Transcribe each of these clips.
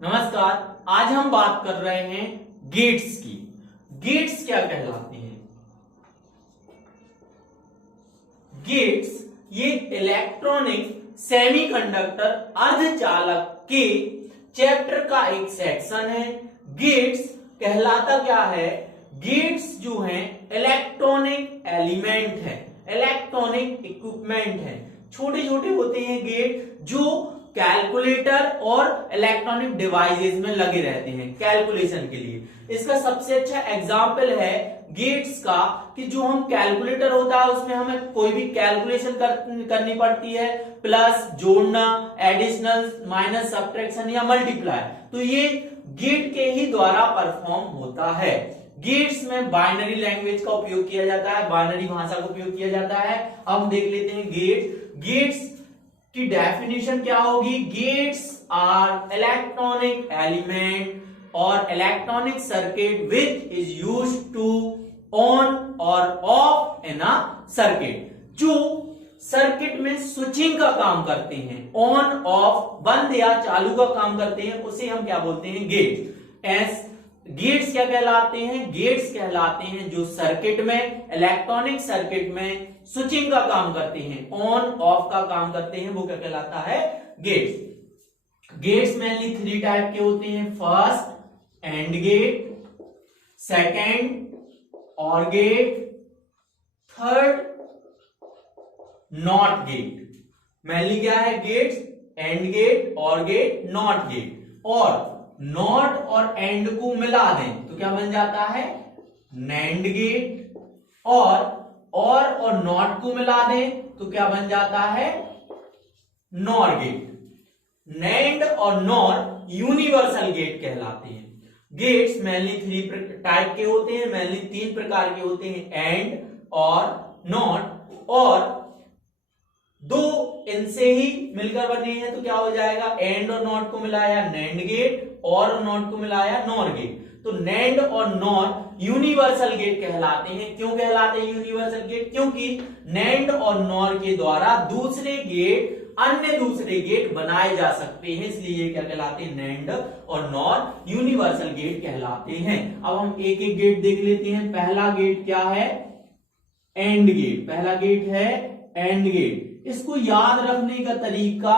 नमस्कार। आज हम बात कर रहे हैं गेट्स की। गेट्स क्या कहलाते हैं? गेट्स ये इलेक्ट्रॉनिक सेमीकंडक्टर अर्धचालक के चैप्टर का एक सेक्शन है। गेट्स कहलाता क्या है? गेट्स जो हैं इलेक्ट्रॉनिक एलिमेंट है, इलेक्ट्रॉनिक इक्विपमेंट है। छोटे छोटे होते हैं गेट जो कैलकुलेटर और इलेक्ट्रॉनिक डिवाइसेस में लगे रहते हैं कैलकुलेशन के लिए। इसका सबसे अच्छा एग्जांपल है गेट्स का कि जो हम कैलकुलेटर होता है उसमें हमें कोई भी कैलकुलेशन करनी पड़ती है, प्लस, जोड़ना, एडिशनल, माइनस, सब्ट्रैक्शन या मल्टीप्लाई, तो ये गेट के ही द्वारा परफॉर्म होता है। गेट्स में बाइनरी लैंग्वेज का उपयोग किया जाता है, बाइनरी भाषा का उपयोग किया जाता है। अब हम देख लेते हैं गेट्स की डेफिनेशन क्या होगी। Gates are electronic element or electronic circuit which is used to on or off in a circuit, जो सर्किट में स्विचिंग का काम करते हैं, ऑन ऑफ, बंद या चालू का काम करते हैं, उसे हम क्या बोलते हैं? गेट। गेट्स क्या कहलाते हैं? गेट्स कहलाते हैं जो सर्किट में, इलेक्ट्रॉनिक सर्किट में स्विचिंग का काम करते हैं, ऑन ऑफ का काम करते हैं, वो क्या कहलाता है? गेट्स। गेट्स मेनली 3 टाइप के होते हैं। First AND gate, second OR gate, third NOT gate. Mainly क्या है? Gates, AND gate, OR gate, NOT gate. OR NOT और एंड को मिला दें तो क्या बन जाता है? NAND gate. और नॉट को मिला दें तो क्या बन जाता है? NOR gate. नैंड और नॉर यूनिवर्सल गेट कहलाते हैं। गेट्स मेनली 3 टाइप के होते हैं, मेनली 3 प्रकार के होते हैं, एंड और नॉट, और 2 इनसे ही मिलकर बने हैं तो क्या हो जाएगा? एंड और नॉट को मिलाया नैंड गेट, और नॉट को मिलाया नॉर गेट। तो नैंड और नॉर यूनिवर्सल गेट कहलाते हैं। क्यों कहलाते हैं यूनिवर्सल गेट? क्योंकि नैंड और नॉर के द्वारा दूसरे गेट बनाए जा सकते हैं, इसलिए क्या कहलाते हैं? नैंड और नॉर यूनिवर्सल गेट कहलाते हैं। अब हम एक एक गेट देख लेते हैं। पहला गेट क्या है? AND gate. पहला गेट है एंड गेट। इसको याद रखने का तरीका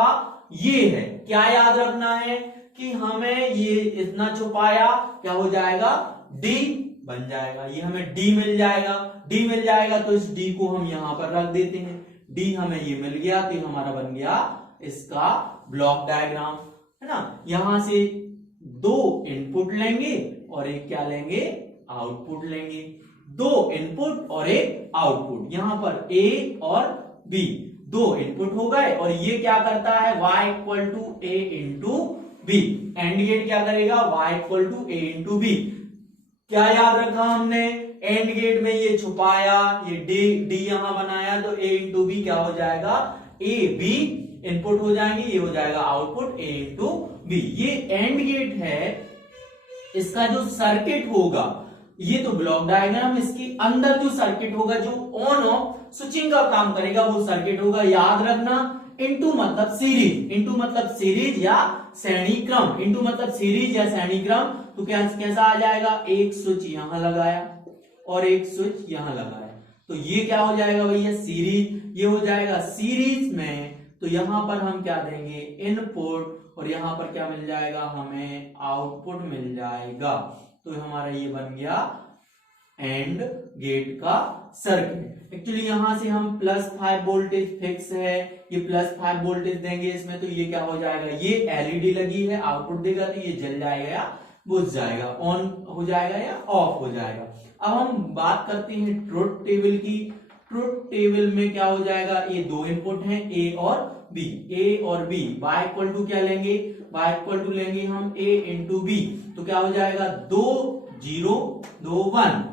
ये है। क्या याद रखना है? कि हमें ये इतना छुपाया, क्या हो जाएगा? डी बन जाएगा। ये हमें डी मिल जाएगा। डी मिल जाएगा तो इस डी को हम यहां पर रख देते हैं। डी हमें ये मिल गया तो ये हमारा बन गया इसका ब्लॉक डायग्राम, है ना। यहां से 2 इनपुट लेंगे और एक क्या लेंगे? आउटपुट लेंगे। 2 इनपुट और एक आउटपुट। यहां पर ए और बी 2 इनपुट हो गए, और ये क्या करता है? y equal to A into B. AND gate क्या करेगा? y equal to A into B. क्या याद रखा हमने? एंड गेट में ये छुपाया, ये डी यहां बनाया, तो ए इंटू बी क्या हो जाएगा? ए बी इनपुट हो जाएंगे, ये हो जाएगा आउटपुट ए इंटू बी। ये एंड गेट है। इसका जो सर्किट होगा, ये तो ब्लॉक डायग्राम, इसके अंदर जो सर्किट होगा जो ऑन ऑफ स्विचिंग का काम करेगा वो सर्किट होगा। याद रखना, इनटू मतलब सीरीज, इनटू मतलब सीरीज या श्रेणी क्रम, इनटू मतलब सीरीज या श्रेणी क्रम। तो क्या कैसा आ जाएगा? एक स्विच यहां लगाया और एक स्विच यहां लगाया, तो ये क्या हो जाएगा भैया? सीरीज। ये हो जाएगा सीरीज में, तो यहां पर हम क्या देंगे? इनपुट, और यहां पर क्या मिल जाएगा? हमें आउटपुट मिल जाएगा। तो हमारा ये बन गया एंड गेट का सर्किट। एक्चुअली यहां से हम +5 वोल्टेज फिक्स है, ये +5 वोल्टेज देंगे इसमें, तो ये क्या हो जाएगा? ये एलईडी लगी है, आउटपुट देगा तो ये जल जाएगा या बुझ जाएगा, ऑन हो जाएगा या ऑफ हो जाएगा। अब हम बात करते हैं ट्रुथ टेबल की। ट्रुथ टेबल में क्या हो जाएगा? ये 2 इनपुट हैं, ए और बी। ए और बी y इक्वल टू क्या लेंगे? y इक्वल टू लेंगे हम a इंटू बी। तो क्या हो जाएगा? 2 0 2 1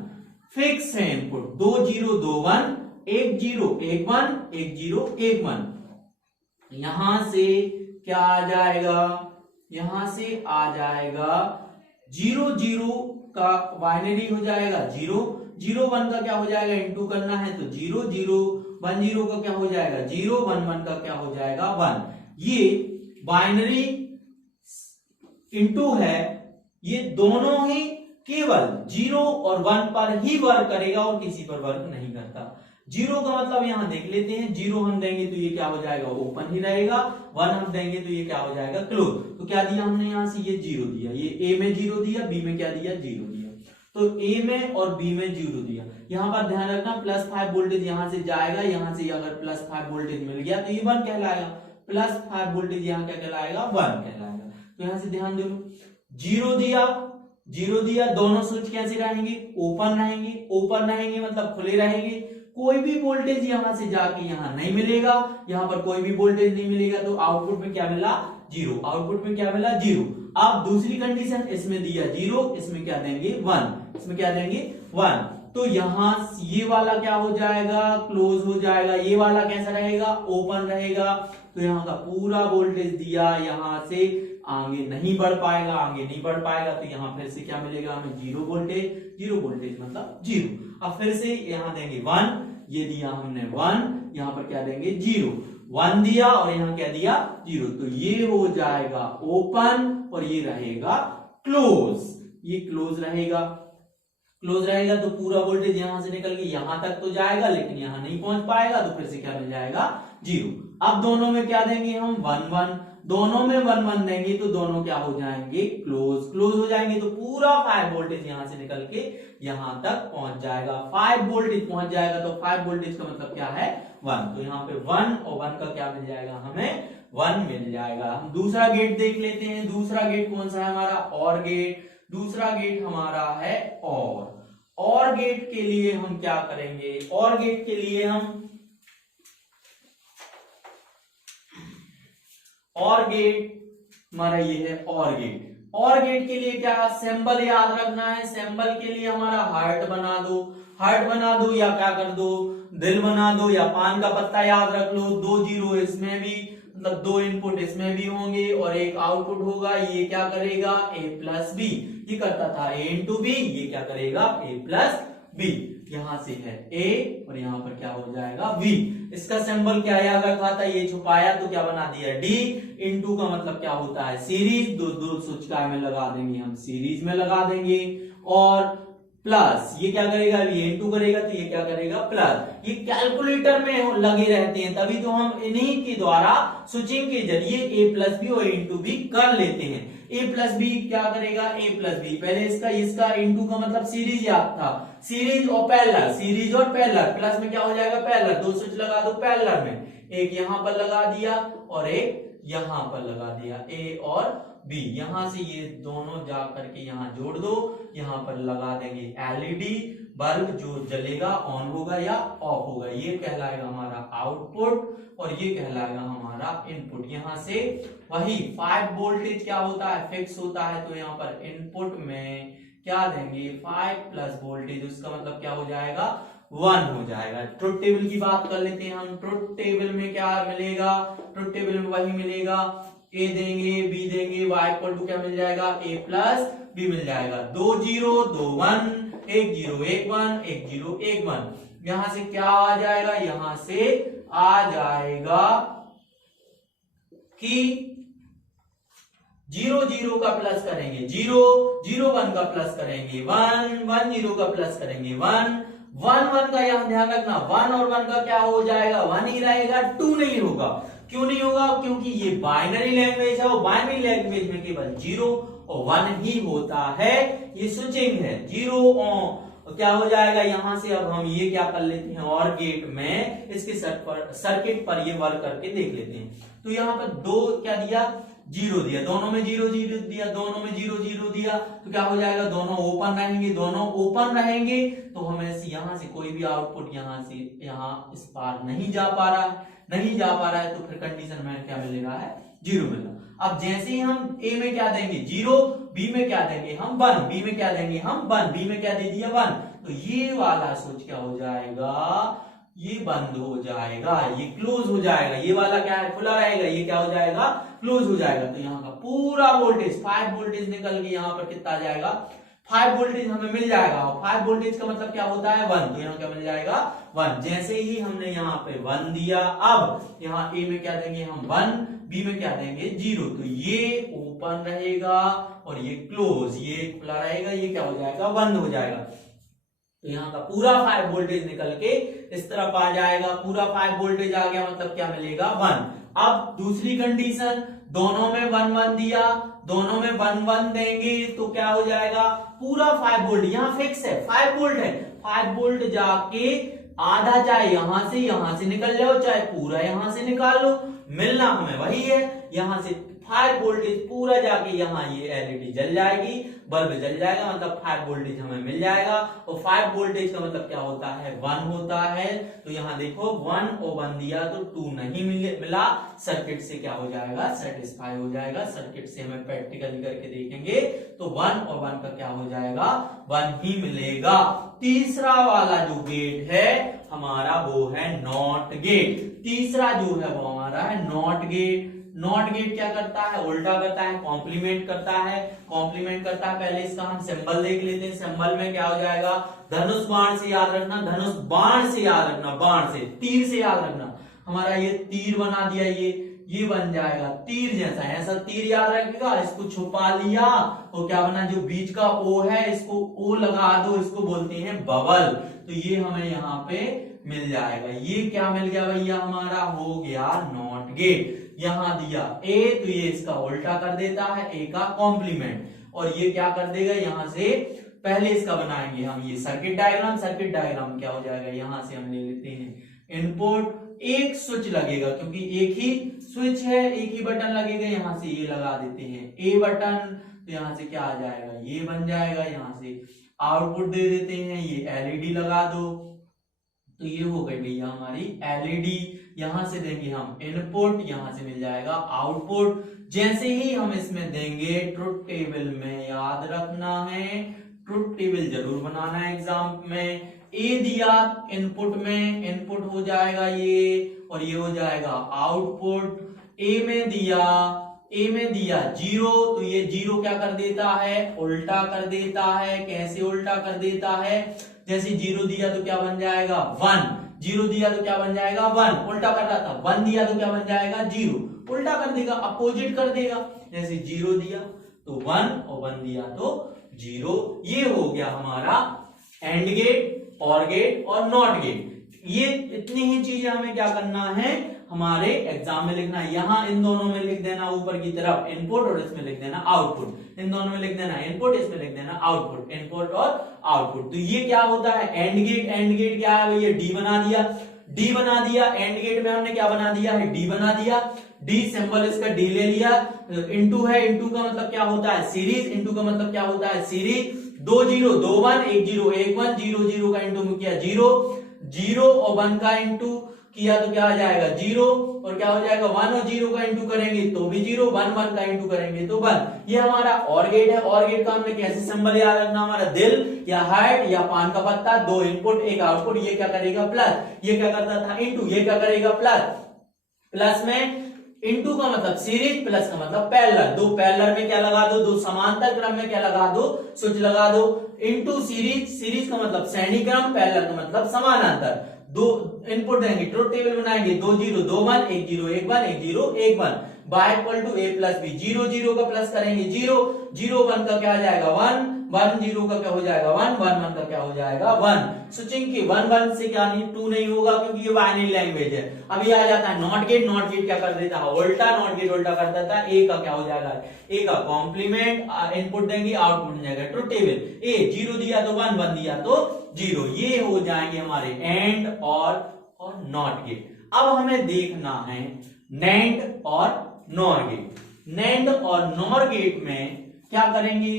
फिक्स है इनपुट। 2 0 2 1, 1 0 1 1, 1 0 1 1। यहां से क्या आ जाएगा? यहां से आ जाएगा 0 0 का बाइनरी हो जाएगा 0 0 1 का क्या हो जाएगा? इनटू करना है तो 0 0 1 0 का क्या हो जाएगा? 0 1 1 का क्या हो जाएगा? 1। ये बाइनरी इनटू है, ये दोनों ही केवल 0 और 1 पर ही वर्क करेगा और किसी पर वर्क नहीं करता। 0 का मतलब यहां देख लेते हैं, 0 हम देंगे तो ये क्या हो जाएगा, ओपन ही रहेगा, 1 हम देंगे तो ये क्या हो जाएगा, क्लोज। तो क्या दिया हमने यहां से, ये 0 दिया, ये ए में 0 दिया, बी में क्या दिया, 0 दिया। तो ए में और बी में 0 दिया। यहां पर ध्यान रखना +5 वोल्टेज यहां से जाएगा, यहां से अगर +5 वोल्टेज मिल गया तो ये 1 कहलाएगा, +5 वोल्टेज यहां क्या कहलाएगा, 1 कहलाएगा। तो यहां से ध्यान दे लो, 0 दिया, 0 दिया, दोनों स्विच कैसे रहेंगे, ओपन रहेंगे, ओपन रहेंगे मतलब खुले रहेंगे, कोई भी वोल्टेज यहां से जाके यहां नहीं मिलेगा, यहां पर कोई भी वोल्टेज नहीं मिलेगा, तो आउटपुट में क्या मिला, 0, आउटपुट में क्या मिला, 0। अब दूसरी कंडीशन, इसमें दिया 0, इसमें क्या देंगे, 1, इसमें क्या देंगे, 1। तो यहां ये वाला क्या हो जाएगा, क्लोज हो जाएगा, ये वाला कैसा रहेगा, ओपन रहेगा। तो यहाँ का पूरा वोल्टेज दिया, यहां से आगे नहीं बढ़ पाएगा, आगे नहीं बढ़ पाएगा, तो यहाँ फिर से क्या मिलेगा हमें, 0 वोल्टेज, 0 वोल्टेज मतलब 0। अब फिर से यहाँ देंगे 1, ये दिया हमने 1, यहाँ पर क्या देंगे 0, 1 दिया और यहाँ क्या दिया 0, तो ये हो जाएगा ओपन और ये रहेगा क्लोज, ये क्लोज रहेगा, क्लोज रहेगा। तो पूरा वोल्टेज यहां से निकल के यहां तक तो जाएगा लेकिन यहां नहीं पहुंच पाएगा, तो फिर से क्या मिल जाएगा 0। अब दोनों में क्या देंगे हम, 1 1, दोनों में 1 1 देंगे तो दोनों क्या हो जाएंगे, क्लोज, क्लोज हो जाएंगे। तो पूरा 5 वोल्टेज यहां से निकल के यहां तक पहुंच जाएगा, 5 वोल्टेज पहुंच जाएगा। तो 5 वोल्टेज का मतलब क्या है, 1। तो यहाँ पे 1 और 1 का क्या मिल जाएगा हमें, 1 मिल जाएगा। हम दूसरा गेट देख लेते हैं। दूसरा गेट कौन सा है हमारा, और गेट। दूसरा गेट हमारा है और गेट के लिए हम क्या करेंगे, और गेट के लिए हम और गेट हमारा ये है और गेट। और गेट के लिए क्या सिंबल याद रखना है, सिंबल के लिए हमारा हार्ट बना दो, हार्ट बना दो या क्या कर दो, दिल बना दो या पान का पत्ता याद रख लो। 2 0 इसमें भी, मतलब 2 इनपुट इसमें भी होंगे और एक आउटपुट होगा, ये क्या करेगा, a प्लस बी। ये करता था a इंटू बी, ये क्या करेगा a प्लस बी। यहां से है a और यहां पर क्या हो जाएगा v। इसका सिंबल क्या याद रखा था, ये छुपाया तो क्या बना दिया d। इनटू का मतलब क्या होता है सीरीज, दो स्विच का में लगा देंगे हम, सीरीज में लगा देंगे। और प्लस ये क्या करेगा, ये इनटू करेगा तो ये क्या करेगा प्लस। ये कैलकुलेटर में लगे रहते हैं, तभी तो हम इन्हीं के द्वारा स्विचिंग के जरिए a प्लस बी और इंटू बी कर लेते हैं। a प्लस बी क्या करेगा, a प्लस बी, पहले इसका इंटू का मतलब सीरीज याद था, सीरीज और पैरेलल, सीरीज और पैरेलल। प्लस में क्या हो जाएगा पैरेलल, 2 स्विच लगा दो पैरेलल में, एक यहां पर लगा दिया और एक यहां पर लगा दिया, a और b। यहां से ये दोनों जा करके यहां जोड़ दो, यहां पर लगा देंगे एलईडी बल्ब जो जलेगा, ऑन होगा या ऑफ होगा। ये कहलाएगा हमारा आउटपुट और ये कहलाएगा हमारा इनपुट। यहां से वही 5 वोल्टेज क्या होता है, फिक्स होता है। तो यहाँ पर इनपुट में क्या देंगे 5 प्लस वोल्टेज, उसका मतलब क्या हो जाएगा 1 हो जाएगा। ट्रुथ टेबल की बात कर लेते हैं हम। ट्रुथ टेबल में क्या मिलेगा, ट्रुथ टेबल में वही मिलेगा, a देंगे b देंगे, y इक्वल टू क्या मिल जाएगा a प्लस b मिल जाएगा। 2 0 2 1, 1 0 1 1, 1 0 1 1। यहां से क्या आ जाएगा, यहां से आ जाएगा कि 0 0 का प्लस करेंगे 0, 0 1 का प्लस करेंगे 1, 1 0 का प्लस करेंगे 1, 1 1 का यहां ध्यान रखना, 1 और 1 का क्या हो जाएगा 1 ही रहेगा, 2 नहीं होगा। क्यों नहीं होगा, क्योंकि ये बाइनरी लैंग्वेज है और बाइनरी लैंग्वेज में केवल 0 और 1 ही होता है। ये स्विचिंग है, 0 और क्या हो जाएगा यहां से। अब हम ये क्या कर लेते हैं, और गेट में इसके सर्किट पर ये वर्क करके देख लेते हैं। तो यहाँ पर 2 क्या दिया 0 दिया, दोनों में 0 0 दिया, दोनों में 0 0 दिया, तो क्या हो जाएगा दोनों ओपन रहेंगे, दोनों ओपन रहेंगे। तो हमें यहां से कोई भी आउटपुट यहां से यहां इस पार नहीं जा पा रहा है, नहीं जा पा रहा है, तो फिर कंडीशन में क्या मिलेगा है 0 मिलेगा। अब जैसे ही हम a में क्या देंगे 0, b में क्या देंगे हम 1, b में क्या देंगे हम 1, b में क्या दे दिया 1, तो ये वाला स्विच क्या हो जाएगा, ये बंद हो जाएगा, ये क्लोज हो जाएगा। ये वाला क्या है खुला रहेगा, ये क्या हो जाएगा क्लोज हो जाएगा। तो यहाँ का पूरा वोल्टेज 5 वोल्टेज निकल के यहाँ पर कितना आ जाएगा 5 वोल्टेज हमें मिल जाएगा। 5 वोल्टेज का मतलब क्या होता है 1, तो यहाँ क्या मिल जाएगा 1। जैसे ही हमने यहाँ पे 1 दिया, अब यहाँ ए में क्या देंगे हम 1, बी में क्या देंगे 0, तो ये ओपन रहेगा और ये क्लोज, ये खुला रहेगा, ये क्या हो जाएगा बंद हो जाएगा। तो यहाँ का पूरा 5 वोल्टेज निकल के इस तरफ आ जाएगा, पूरा 5 वोल्टेज आ गया, मतलब क्या मिलेगा 1। अब दूसरी कंडीशन, दोनों में 1 1 दिया, दोनों में 1 1 देंगे तो क्या हो जाएगा पूरा 5 वोल्ट, यहाँ फिक्स है 5 वोल्ट है, 5 वोल्ट जाके आधा चाहे यहां से निकल जाओ, चाहे पूरा यहां से निकाल लो, मिलना हमें वही है। यहां से 5 वोल्टेज पूरा जाके यहाँ ये एलईडी जल जाएगी, बल्ब जल जाएगा, मतलब 5 वोल्टेज हमें मिल जाएगा। और 5 वोल्टेज का मतलब क्या होता है 1 होता है। तो यहाँ देखो 1 और 1 दिया तो 2 नहीं मिला, सर्किट से क्या हो जाएगा सेटिस्फाई हो जाएगा। सर्किट से हमें प्रैक्टिकली करके देखेंगे तो 1 और 1 का क्या हो जाएगा 1 ही मिलेगा। तीसरा वाला जो गेट है हमारा वो है नॉट गेट। तीसरा जो है वो हमारा है नॉट गेट। नॉट गेट क्या करता है उल्टा करता है, कॉम्प्लीमेंट करता है। कॉम्प्लीमेंट करता है, पहले इसका हम सिंबल देख लेते हैं। सिंबल में क्या हो जाएगा धनुष बाण से याद रखना, धनुष बाण से याद रखना, बाण से तीर से याद रखना। हमारा ये तीर बना दिया, ये बन जाएगा तीर जैसा, ऐसा तीर याद रखेगा। इसको छुपा लिया और क्या बना जो बीच का ओ है इसको ओ लगा दो, इसको बोलते हैं बबल। तो ये हमें यहाँ पे मिल जाएगा। ये क्या मिल गया भैया हमारा हो गया नॉट गेट। यहां दिया ए तो ये इसका उल्टा कर देता है ए का कॉम्प्लीमेंट, और ये क्या कर देगा यहां से पहले इसका बनाएंगे हम ये सर्किट डायग्राम। सर्किट डायग्राम क्या हो जाएगा यहां से हम ले लेते हैं इनपुट, एक स्विच लगेगा क्योंकि एक ही स्विच है, एक ही बटन लगेगा, यहां से ये लगा देते हैं ए बटन, तो यहां से क्या आ जाएगा ये बन जाएगा। यहां से आउटपुट दे देते हैं, ये एलईडी लगा दो, तो ये हो गई भैया हमारी एलईडी। यहां से देंगे हम इनपुट, यहां से मिल जाएगा आउटपुट। जैसे ही हम इसमें देंगे ट्रुथ टेबल में याद रखना है, ट्रुथ टेबल जरूर बनाना है एग्जाम में। ए दिया इनपुट में, इनपुट हो जाएगा ये, और ये हो जाएगा आउटपुट। ए में दिया 0, तो ये 0 क्या कर देता है उल्टा कर देता है। कैसे उल्टा कर देता है, जैसे 0 दिया तो क्या बन जाएगा 1, 0 दिया तो क्या बन जाएगा 1, उल्टा कर रहा था। 1 दिया तो क्या बन जाएगा 0, उल्टा कर देगा, अपोजिट कर देगा। जैसे 0 दिया तो 1 और 1 दिया तो 0। ये हो गया हमारा and gate, OR gate OR not gate. ये इतनी ही चीजें हमें क्या करना है हमारे एग्जाम में लिखना है। यहां इन दोनों में लिख देना ऊपर की तरफ इनपुट, और इसमें लिख देना आउटपुट। इन दोनों में लिख देना इनपुट, इसमें लिख देना आउटपुट, इनपुट और आउटपुट। तो ये क्या होता है एंड गेट। एंड गेट क्या है भैया डी बना दिया, डी बना दिया। एंड गेट में हमने क्या बना दिया है डी बना दिया। डी सिंबल इसका डी ले लिया, इनटू है, इनटू का मतलब क्या होता है सीरीज, इनटू का मतलब क्या होता है सीरीज। 2 0 2 1, 1 0 1 1, 0 0 का इंटू किया 0, 0 और 1 का इंटू किया तो क्या आ जाएगा 0, और क्या हो जाएगा 1 और 0 का इंटू करेंगे तो भी 0, 1 1 का इंटू करेंगे तो 1। ये हमारा और गेट है। और गेट का हमने कैसे सिंबल याद रखना, हमारा दिल या हार्ट या पान का पत्ता, 2 इनपुट 1 आउटपुट। ये क्या करेगा प्लस, ये क्या करता था इंटू, ये क्या करेगा प्लस। प्लस में इनटू का मतलब सीरीज, प्लस का मतलब पैरेलल। 2 पैरेलल में क्या लगा दो, 2 समांतर क्रम में क्या लगा दो स्विच लगा दो। इनटू सीरीज, सीरीज का मतलब श्रेणी क्रम, पैरेलल का मतलब समानांतर। 2 इनपुट देंगे, ट्रुथ टेबल बनाएंगे 2 0 2 1, 1 0 1 1, 1 0 1 1, y equal to a plus B. 0 0 का प्लस करेंगे 0, 0 1 का क्या आ जाएगा 1, 1 0 का क्या हो जाएगा 1, 1 1 का क्या हो जाएगा 1। स्विचिंग की 1 1 से क्या नहीं 2 नहीं होगा क्योंकि ये बाइनरी लैंग्वेज है। अब ये आ जाता है नॉट गेट। नॉट गेट क्या कर देता है उल्टा, नॉट गेट उल्टा कर देता है। ए का क्या हो जाएगा ए का कॉम्प्लीमेंट, इनपुट देंगे आउटपुट जाएगा ट्रुथ टेबल। ए 0 दिया तो 1, 1 दिया तो 0। ये हो जाएंगे हमारे एंड और नॉट गेट। अब हमें देखना है नैंड और नॉर गेट। नैंड और नॉर गेट में क्या करेंगे,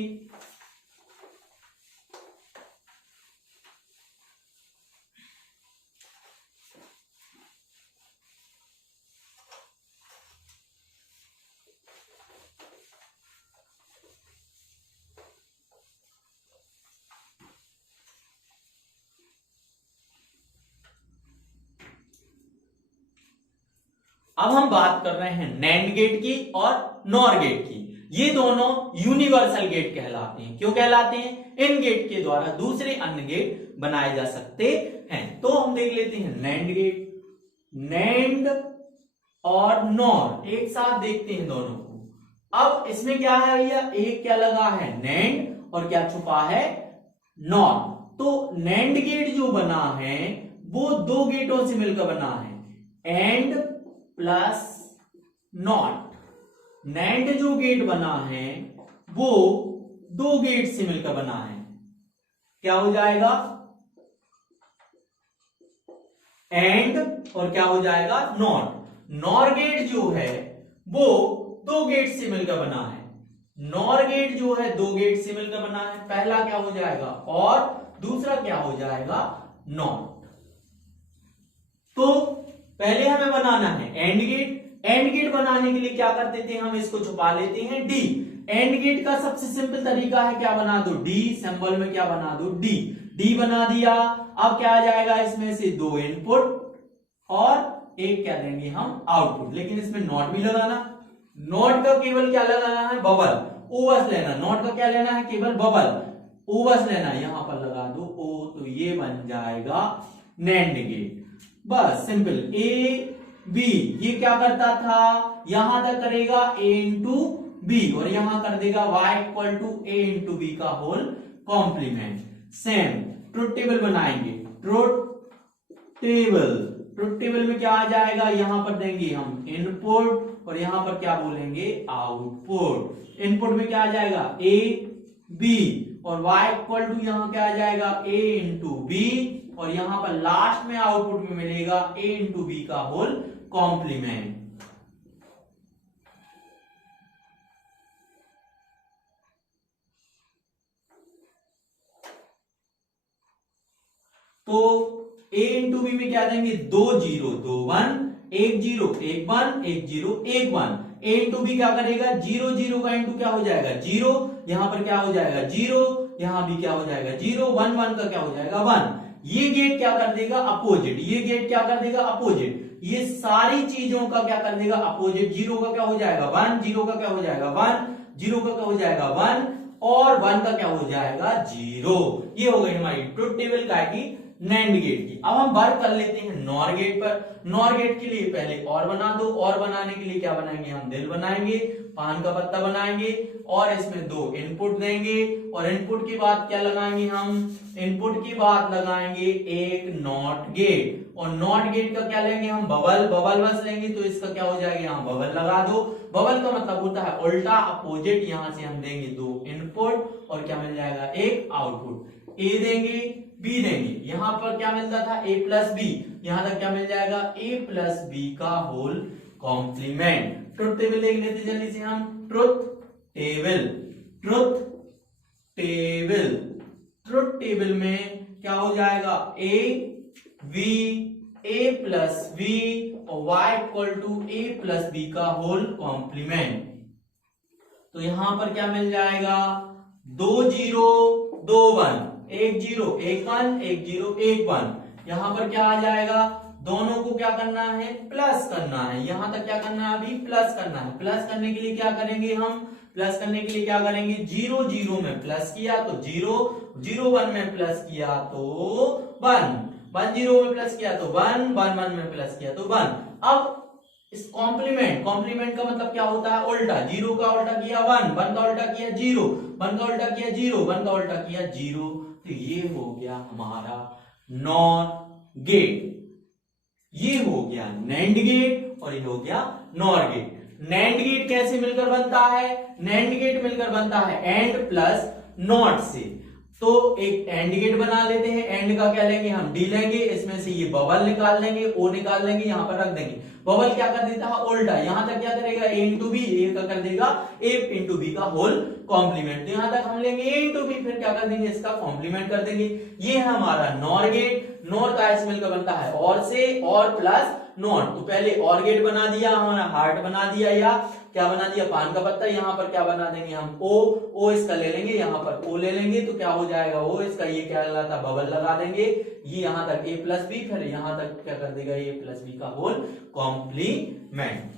अब हम बात कर रहे हैं नैंड गेट की और नॉर गेट की। ये दोनों यूनिवर्सल गेट कहलाते हैं। क्यों कहलाते हैं? इन गेट के द्वारा दूसरे अन्य गेट बनाए जा सकते हैं। तो हम देख लेते हैं नैंड गेट, नैंड और नॉर एक साथ देखते हैं दोनों को। अब इसमें क्या है भैया, एक क्या लगा है नैंड और क्या छुपा है नॉर। तो नैंड गेट जो बना है वो दो गेटों से मिलकर बना है, एंड प्लस नॉट। नैंड जो गेट बना है वो दो गेट से मिलकर बना है। क्या हो जाएगा? एंड और क्या हो जाएगा नॉट। नॉर गेट जो है वो दो गेट से मिलकर बना है। नॉर गेट जो है दो गेट से मिलकर बना है। पहला क्या हो जाएगा और दूसरा क्या हो जाएगा नॉट। तो पहले हमें बनाना है एंड गेट। एंड गेट बनाने के लिए क्या करते थे हम, इसको छुपा लेते हैं डी। एंड गेट का सबसे सिंपल तरीका है क्या बना दो डी, सिंबल में क्या बना दो डी। डी बना दिया। अब क्या आ जाएगा, इसमें से दो इनपुट और एक क्या देंगे हम आउटपुट। लेकिन इसमें नॉट भी लगाना। नॉट का केवल क्या लगाना है बबल, ओ बस लेना। नॉट का क्या लेना है केवल बबल, ओ बस लेना। यहां पर लगा दो ओ, तो ये बन जाएगा नैंड गेट। बस सिंपल। ए बी ये क्या करता था, यहां तक करेगा a इंटू बी और यहां कर देगा y equal to a into B का whole complement. Same truth table बनाएंगे। ट्रुथ टेबल में क्या आ जाएगा, यहां पर देंगे हम इनपुट और यहां पर क्या बोलेंगे आउटपुट। इनपुट में क्या आ जाएगा a b और y इक्वल टू यहां क्या आ जाएगा a इंटू बी और यहां पर लास्ट में आउटपुट में मिलेगा a इंटू बी का होल कॉम्प्लीमेंट। तो a इंटू बी में क्या देंगे, दो जीरो दो वन, एक जीरो एक वन, एक जीरो एक वन। a इंटू बी क्या करेगा, जीरो जीरो का इंटू क्या हो जाएगा जीरो, यहां पर क्या हो जाएगा जीरो, यहां भी क्या हो जाएगा जीरो, वन वन का क्या हो जाएगा वन। ये गेट क्या कर देगा अपोजिट, ये गेट क्या कर देगा अपोजिट। ये सारी चीजों का क्या कर देगा अपोजिट। जीरो का क्या हो जाएगा वन, जीरो का क्या हो जाएगा वन, जीरो का क्या हो जाएगा वन और वन का क्या हो जाएगा जीरो। ये हो गई हमारी ट्रुथ टेबल का की नैंड गेट की। अब हम वर्क कर लेते हैं नॉर गेट पर। नॉर गेट के लिए पहले और बना दो। और बनाने के लिए क्या बनाएंगे हम, दिल बनाएंगे, पान का पत्ता बनाएंगे और इसमें दो इनपुट देंगे और इनपुट के बाद क्या लगाएंगे हम, इनपुट के बाद लगाएंगे एक not gate OR not gate का क्या लेंगे हम बबल, बबल बस लेंगे तो इसका क्या हो जाएगा यहाँ बबल लगा दो। बबल का मतलब होता है उल्टा अपोजिट। यहां से हम देंगे दो इनपुट और क्या मिल जाएगा एक आउटपुट। ए देंगे बी देंगे, यहां पर क्या मिलता था a प्लस बी, यहां तक क्या मिल जाएगा a प्लस बी का होल कॉम्प्लीमेंट। ट्रुथ टेबल देख लेते जल्दी से हम। Truth table, truth table, truth table में क्या हो जाएगा a v a plus B और y equal to a plus B का होल कॉम्प्लीमेंट। तो यहां पर क्या मिल जाएगा, दो जीरो दो वन, एक जीरो एक वन, एक जीरो एक वन। यहां पर क्या आ जाएगा, दोनों को क्या करना है प्लस करना है। यहां तक क्या करना है अभी प्लस करना है। प्लस करने के लिए क्या करेंगे हम, प्लस करने के लिए क्या करेंगे, जीरो जीरो में प्लस किया तो जीरो, जीरो वन में प्लस किया तो वन, वन जीरो में प्लस किया तो वन, वन वन में प्लस किया तो वन। अब इस कॉम्प्लीमेंट, कॉम्प्लीमेंट का मतलब क्या होता है उल्टा। जीरो का उल्टा किया वन, वन का उल्टा किया जीरो, वन का उल्टा किया जीरो, वन का उल्टा किया जीरो। तो ये हो गया हमारा नॉर गेट, ये हो गया नैंड गेट और ये हो गया नॉर गेट। नैंड गेट कैसे मिलकर बनता है, नैंड गेट मिलकर बनता है एंड प्लस नॉट से। तो एक एंड गेट बना लेते हैं। एंड का क्या लेंगे हम डी लेंगे, इसमें से ये बबल निकाल लेंगे, ओ निकाल लेंगे, यहां पर रख देंगे। बबल क्या कर देता है उल्टा, यहां तक क्या करेगा ए इंटू बी, ए का कर देगा ए इंटू बी का होल कॉम्प्लीमेंट। तो यहां तक हम लेंगे ए इंटू बी, फिर क्या कर देंगे इसका कॉम्प्लीमेंट कर देंगे। ये है हमारा नॉर गेट। नॉर का ऐसे मिलकर बनता है और से, और प्लस नॉट। तो पहले और गेट बना दिया, हमारा हार्ट बना दिया या क्या बना दिया पान का पत्ता। यहां पर क्या बना देंगे हम ओ, ओ इसका ले लेंगे, यहां पर ओ ले लेंगे तो क्या हो जाएगा ओ इसका, ये क्या लगाता बबल लगा देंगे। ये यहां तक ए प्लस बी, फिर यहां तक क्या कर देगा ए प्लस बी का होल कॉम्प्लीमेंट।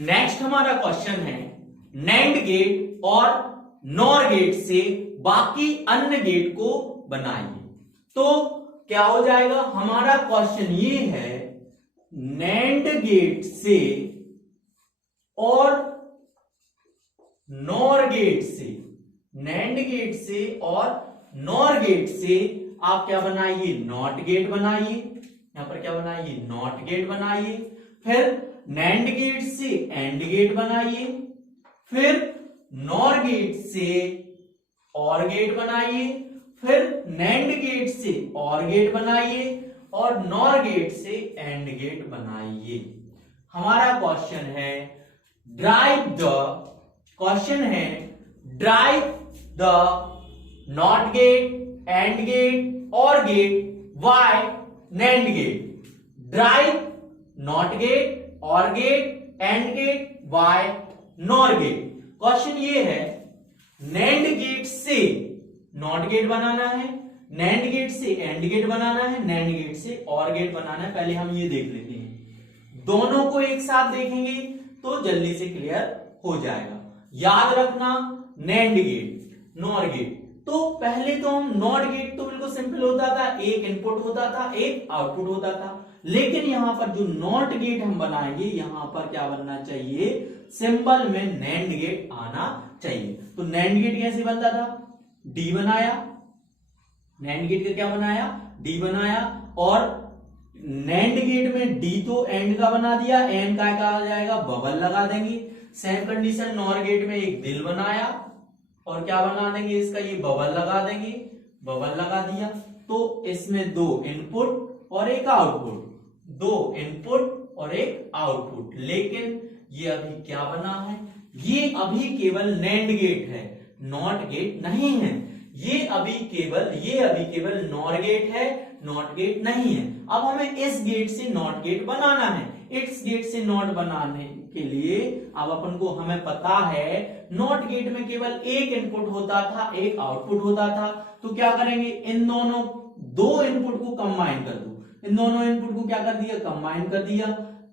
नेक्स्ट हमारा क्वेश्चन है नैंड गेट और नॉर गेट से बाकी अन्य गेट को बनाइए। तो क्या हो जाएगा, हमारा क्वेश्चन ये है नैंड गेट से और नॉर गेट से, नैंड गेट से और नॉर गेट से आप क्या बनाइए, नॉट गेट बनाइए। यहां पर क्या बनाइए, नॉट गेट बनाइए। फिर नैंड गेट से एंड गेट बनाइए। फिर नॉर गेट से और गेट बनाइए। फिर नैंड गेट से और गेट बनाइए और नॉर गेट से एंड गेट बनाइए। हमारा क्वेश्चन है derive the NOT gate, AND gate, OR gate by NAND gate. Derive NOT gate, OR gate, AND gate, by NOR gate. Question ये है नैंड गेट से नॉट गेट बनाना है, NAND gate से AND gate बनाना है, NAND gate से और गेट बनाना है। पहले हम ये देख लेते हैं, दोनों को एक साथ देखेंगे तो जल्दी से क्लियर हो जाएगा। याद रखना नैंड गेट, नॉर गेट, तो पहले तो हम नॉट गेट तो बिल्कुल सिंपल होता था, एक इनपुट होता था एक आउटपुट होता था। लेकिन यहां पर जो नॉट गेट हम बनाएंगे यहां पर क्या बनना चाहिए, सिंबल में नैंड गेट आना चाहिए। तो नैंड गेट कैसे बनता था, डी बनाया, नैंड गेट का क्या बनाया, डी बनाया, और नैंड गेट में डी तो एंड का बना दिया, एंड का क्या आ जाएगा, बबल लगा देंगे। सेम कंडीशन नॉर गेट में एक दिल बनाया और क्या बना देंगे इसका, ये बबल लगा देंगे, बबल लगा दिया। तो इसमें दो इनपुट और एक आउटपुट, दो इनपुट और एक आउटपुट। लेकिन ये अभी क्या बना है, ये अभी केवल नैंड गेट है, नॉट गेट नहीं है। ये अभी केवल नॉर गेट है, नॉट गेट नहीं है। अब हमें इस गेट से नॉट गेट बनाना है। इस गेट से नॉट बनाने के लिए अब अपन को हमें पता है नॉट गेट में केवल एक इनपुट होता था एक आउटपुट होता था। तो क्या करेंगे, इन दोनों दो इनपुट को कंबाइन कर दो, इन दोनों इनपुट को क्या कर दिया, कंबाइन कर दिया।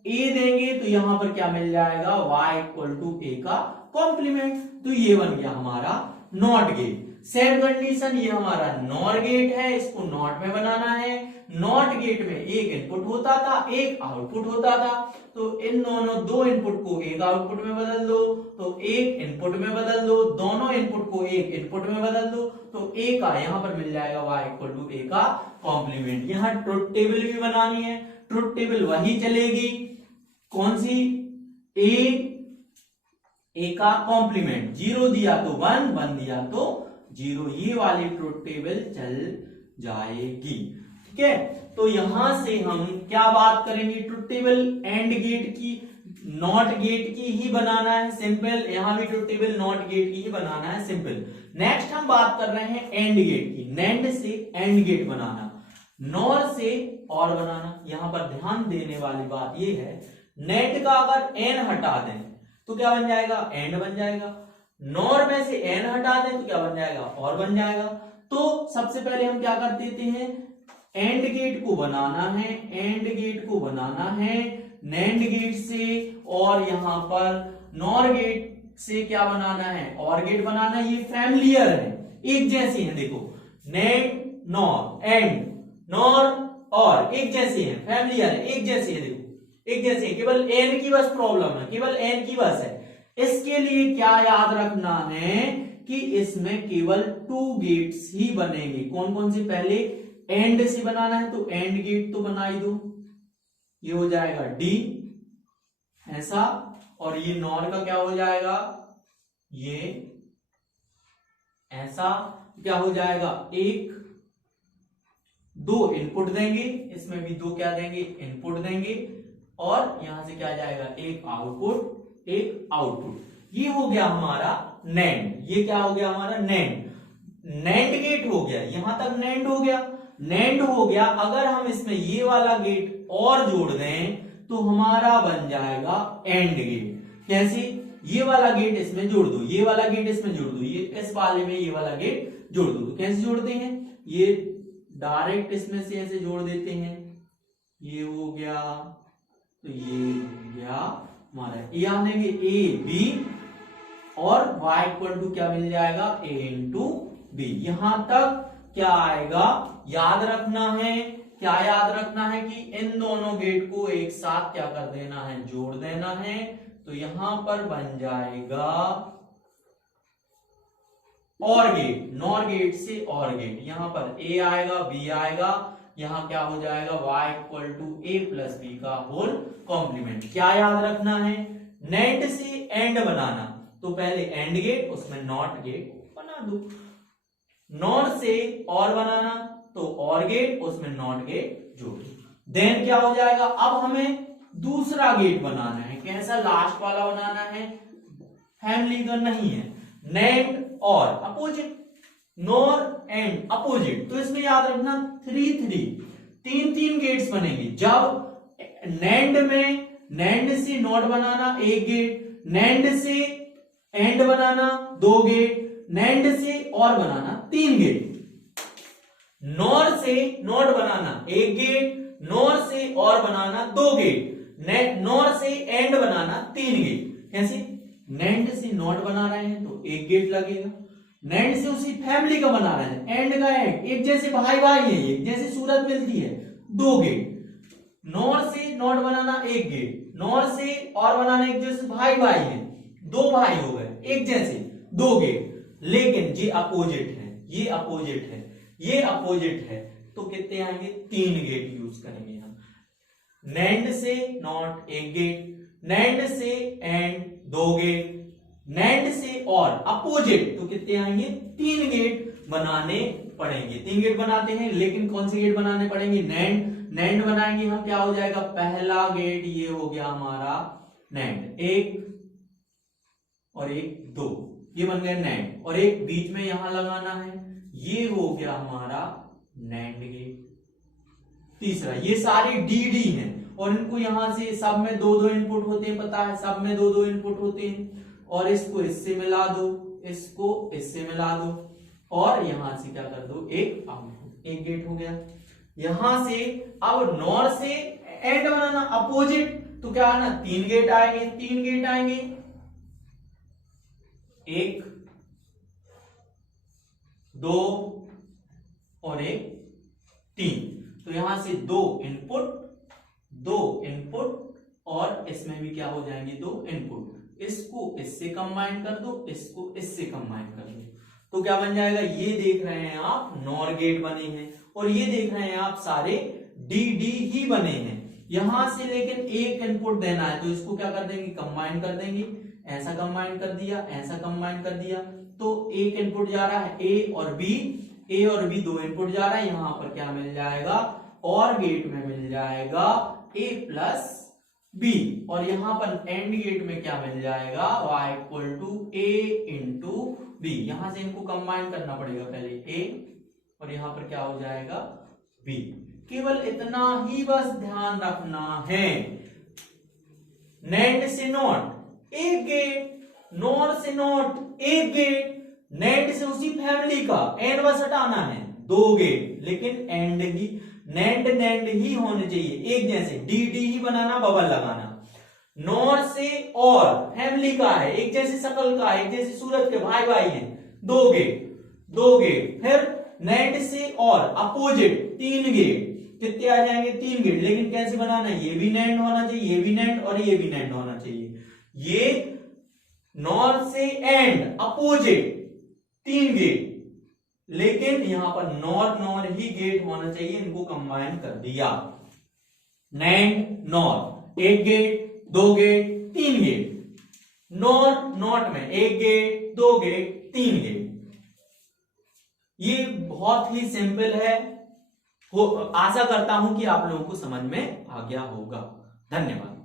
ए देंगे तो यहां पर क्या मिल जाएगा, y इक्वल टू ए का कॉम्प्लीमेंट। तो ये बन गया हमारा नॉट गेट। सेम कंडीशन ये हमारा नॉर गेट है, इसको नॉट में बनाना है। नॉट गेट में एक इनपुट होता था एक आउटपुट होता था। तो इन दोनों दो इनपुट को एक आउटपुट में बदल दो, तो एक इनपुट में बदल दो, दोनों इनपुट को एक इनपुट में बदल दो, तो ए का यहां पर मिल जाएगा y इक्वल टू ए का कॉम्प्लीमेंट। यहां ट्रुथ टेबल भी बनानी है, ट्रुथ टेबल वही चलेगी, कौन सी, ए का कॉम्प्लीमेंट। 0 दिया तो 1, 1 दिया तो 0, ये वाली ट्रुथ टेबल चल जाएगी। ठीक है, तो यहां से हम क्या बात करेंगे, ट्रुथ टेबल एंड गेट की, नॉट गेट की ही बनाना है सिंपल। यहां भी ट्रुथ टेबल नॉट गेट की ही बनाना है सिंपल। नेक्स्ट हम बात कर रहे हैं एंड गेट की, नैंड से एंड गेट बनाना, नॉर से और बनाना। यहां पर ध्यान देने वाली बात यह है, नैंड का अगर एन हटा दें तो क्या बन जाएगा, एंड बन जाएगा। नॉर में से एन हटा दें तो क्या बन जाएगा, और बन जाएगा। तो सबसे पहले हम क्या कर देते हैं, एंड गेट को बनाना है, एंड गेट को बनाना है नैंड गेट से, और यहां पर नॉर गेट से क्या बनाना है, और गेट बनाना है। ये फैमिलियर है, एक जैसी है, देखो नैंड नॉर, एंड नॉर और एक जैसी है, फैमिलियर है, एक जैसी है, देखो एक जैसी है। केवल एन की बस प्रॉब्लम है, केवल एन की बस है। इसके लिए क्या याद रखना है कि इसमें केवल 2 गेट्स ही बनेंगे। कौन कौन से, पहले एंड से बनाना है तो एंड गेट तो बना ही दो, ये हो जाएगा डी ऐसा, और ये नॉर का क्या हो जाएगा, ये ऐसा। क्या हो जाएगा, एक दो इनपुट देंगे, इसमें भी दो क्या देंगे, इनपुट देंगे, और यहां से क्या जाएगा, एक आउटपुट एक आउटपुट। ये हो गया हमारा नैंड, ये क्या हो गया हमारा नैंड, नैंड गेट हो गया, यहां तक नैंड हो गया, नैंड हो गया। अगर हम इसमें ये वाला गेट और जोड़ दें तो हमारा बन जाएगा एंड गेट। कैसे, ये वाला गेट इसमें जोड़ दो, ये वाला गेट इसमें जोड़ दो, ये इस वाले में ये वाला गेट जोड़ दो। तो कैसे जोड़ते हैं, ये डायरेक्ट इसमें से ऐसे जोड़ देते हैं, ये हो गया, तो ये हो गया, हमारा ए आनेंगे ए बी और y इक्वल टू क्या मिल जाएगा a इंटू बी। यहां तक क्या आएगा याद रखना है, क्या याद रखना है कि इन दोनों गेट को एक साथ क्या कर देना है, जोड़ देना है। तो यहां पर बन जाएगा और गेट, नॉर गेट से और गेट, यहां पर a आएगा b आएगा, यहां क्या हो जाएगा y equal to a plus B का होल कॉम्प्लीमेंट। क्या याद रखना है, नेंड से एंड बनाना, तो पहले एंड गेट उसमें नॉट गेट बना दो, नॉर से और बनाना तो और गेट उसमें नॉट गेट जोड़ दो। देन क्या हो जाएगा, अब हमें दूसरा गेट बनाना है, कैसा, लास्ट वाला बनाना है, फैमिली का नहीं है, नेंड और अपोजिट, नॉर एंड अपोजिट। तो इसमें याद रखना 3 गेट्स बनेंगे। जब नेंड में नेंड से नॉट बनाना एक गेट, नेंड से एंड बनाना 2 गेट, नेंड से और बनाना 3 गेट, नॉर से नॉट बनाना 1 गेट, नॉर से और बनाना 2 गेट, नॉर से एंड बनाना 3 गेट। कैसे, नेंड से नॉट बना रहे हैं तो 1 गेट लगेगा, नेंड से उसी फैमिली का बना रहे हैं, एंड का एंड, एक जैसे भाई भाई है, एक जैसे सूरत मिलती है, 2 गेट, नॉर से नॉट बनाना 1 गेट, नॉर से और बनाना एक जैसे भाई भाई है, 2 भाई हो गए एक जैसे, 2 गेट। लेकिन ये अपोजिट है, ये अपोजिट है, ये अपोजिट है, तो कितने आएंगे, 3 गेट यूज करेंगे हम। नेंड से नॉट 1 गेट, नेंड से एंड 2 गेट, नेंड से और अपोजिट तो कितने आएंगे, 3 गेट बनाने पड़ेंगे। 3 गेट बनाते हैं, लेकिन कौन से गेट बनाने पड़ेंगे, नेंड बनाएंगे हम, क्या हो जाएगा, पहला गेट ये हो गया हमारा नेंड, 1 और 1 2, ये बन गए नेंड, और एक बीच में यहां लगाना है, ये हो गया हमारा नेंड गेट। तीसरा, ये सारे डी हैं और इनको यहां से सब में 2-2 इनपुट होते हैं, पता है, सब में 2-2 इनपुट होते हैं, और इसको इससे मिला दो, इसको इससे मिला दो, और यहां से क्या कर दो, एक आउटपुट, 1 गेट हो गया। यहां से अब नॉर से एंड बनाना अपोजिट, तो क्या है ना, 3 गेट आएंगे, 3 गेट आएंगे, 1 2 और 1 3, तो यहां से 2 इनपुट और इसमें भी क्या हो जाएंगे, 2 इनपुट, इसको इससे कंबाइन कर दो, इसको इससे कंबाइन कर दो, तो क्या बन जाएगा, ये देख रहे हैं आप नॉर गेट बने हैं, और ये देख रहे हैं आप सारे डी ही बने हैं। यहां से लेकिन एक इनपुट देना है, तो इसको क्या कर देंगे, कंबाइन कर देंगे, ऐसा कंबाइन कर दिया, ऐसा कंबाइन कर दिया, तो एक इनपुट जा रहा है ए और बी 2 इनपुट जा रहा है, यहां पर क्या मिल जाएगा, और गेट में मिल जाएगा ए प्लस बी, और यहां पर एंड गेट में क्या मिल जाएगा, y equal to A into B. यहां से इनको कंबाइन करना पड़ेगा, पहले ए और यहां पर क्या हो जाएगा, बी। केवल इतना ही बस ध्यान रखना है, नेंड से नॉट 1 गेट, नॉर से नॉट 1 गेट, नेंड से उसी फैमिली का एंड बस हटाना है 2 गेट, लेकिन एंड ही नेंड ही होने चाहिए एक जैसे, डी ही बनाना, बबल लगाना। नॉर से और फैमिली का है, एक जैसी शकल का, एक जैसी सूरत के भाई भाई हैं, 2 गेट, फिर नेंड से और अपोजिट 3 गेट, कितने आ जाएंगे, 3 गेट, लेकिन कैसे बनाना है, ये भी नेंड होना चाहिए, ये भी नेंड और ये भी नेंड होना चाहिए। ये नॉर से एंड अपोजिट 3 गेट, लेकिन यहां पर नॉर ही गेट होना चाहिए, इनको कंबाइन कर दिया, NAND NOR 1 gate 2 gate 3 gate, NOR NOT में 1 गेट 2 गेट 3 गेट। ये बहुत ही सिंपल है, आशा करता हूं कि आप लोगों को समझ में आ गया होगा। धन्यवाद।